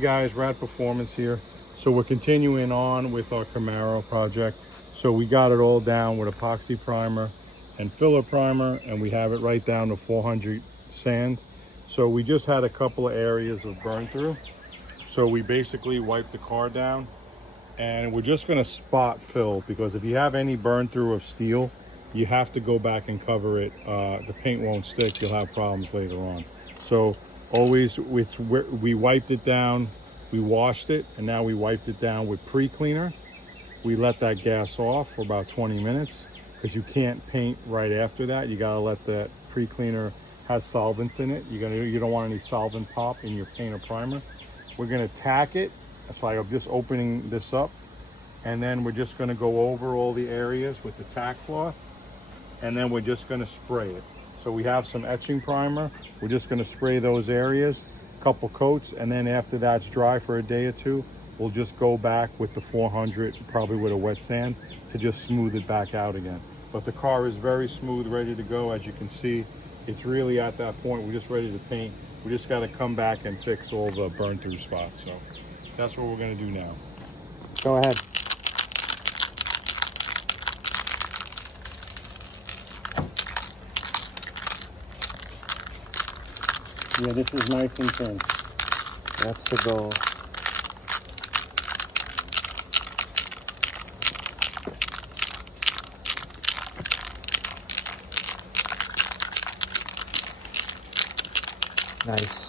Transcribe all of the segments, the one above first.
guys, Rad Performance here. So we're continuing on with our Camaro project. So we got it all down with epoxy primer and filler primer, and we have it right down to 400 sand. So we just had a couple of areas of burn through. So we basically wiped the car down, and we're just gonna spot fill, because if you have any burn through of steel, you have to go back and cover it. The paint won't stick, you'll have problems later on. So always, we wiped it down, we washed it, and now we wiped it down with pre-cleaner. We let that gas off for about 20 minutes, because you can't paint right after that. You gotta let that pre-cleaner has solvents in it. You don't want any solvent pop in your paint or primer. We're gonna tack it. That's why I'm just opening this up. And then we're just gonna go over all the areas with the tack cloth. And then we're just gonna spray it. So we have some etching primer. We're just gonna spray those areas, couple coats, and then after that's dry for a day or two, we'll just go back with the 400, probably with a wet sand, to just smooth it back out again. But the car is very smooth, ready to go. As you can see, it's really at that point, we're just ready to paint. We just gotta come back and fix all the burn through spots. So that's what we're gonna do now. Go ahead. Yeah, this is nice and thin. That's the goal. Nice.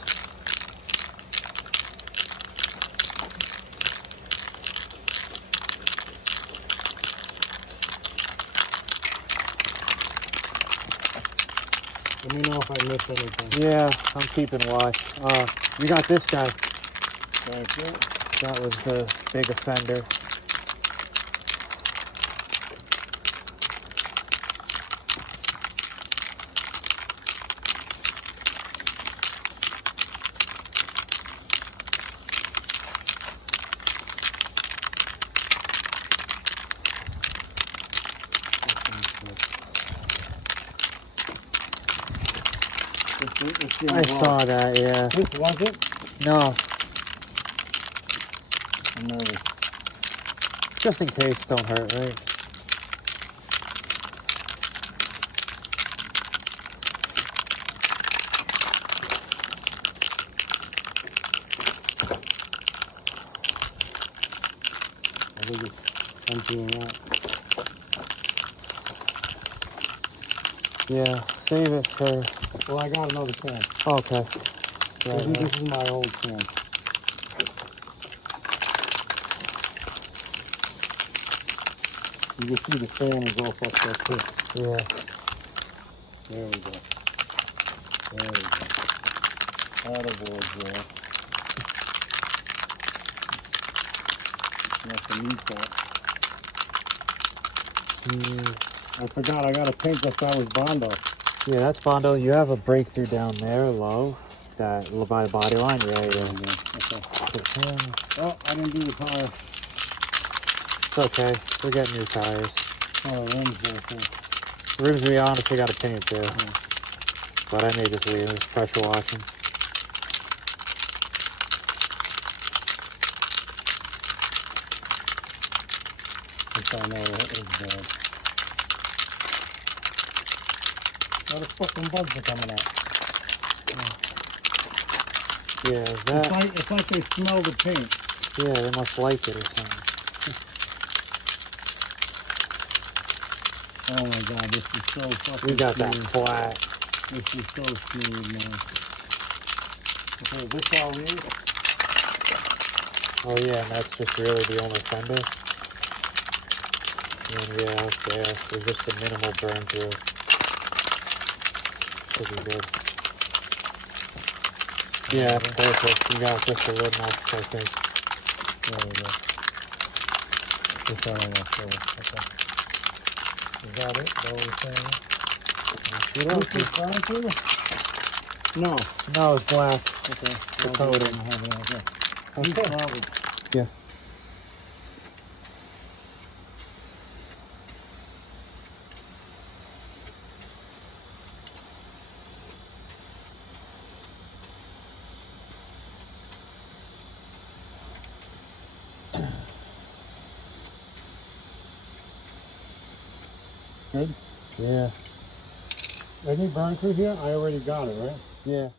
Let me know if I missed anything. Yeah, I'm keeping watch. You got this guy. Thank you. That was the big offender. I saw that, yeah. This was it? No, I'm nervous. just in case, don't hurt, right? I think it's emptying out. Yeah, save it for... Well, I got another can. Okay. I Right, think this is my old can. You can see the fan is all fucked up too. yeah. There we go. There we go. Attaboy, Joe. That's the meat part. I forgot, I got to paint that. That was Bondo. Yeah, that's Bondo. You have a breakthrough down there low, that by the body line. Yeah, yeah. Okay. Oh, I didn't do the tire. It's okay. We're getting new tires. Oh, the rims there too. Rims, we honestly got to paint too. Yeah. But I may just leave it. Pressure washing. I know it was bad. All the fucking bugs are coming out. Yeah, that... It's like they smell the paint. Yeah, they must like it or something. Oh my god, this is so fucking We got that smooth. flat. This is so smooth, man. Okay, this all leave? Oh yeah, and that's just really the only fender. And yeah, okay, there's just a minimal burn through. Should be good. Yeah, perfect. You got just a little enough, I think. There we go. This I don't know, okay. Is that it? That what we're saying? No. No, it's black. Okay. The coating. Okay. Yeah. Good? Yeah. Any burn through here? I already got it, right? Yeah.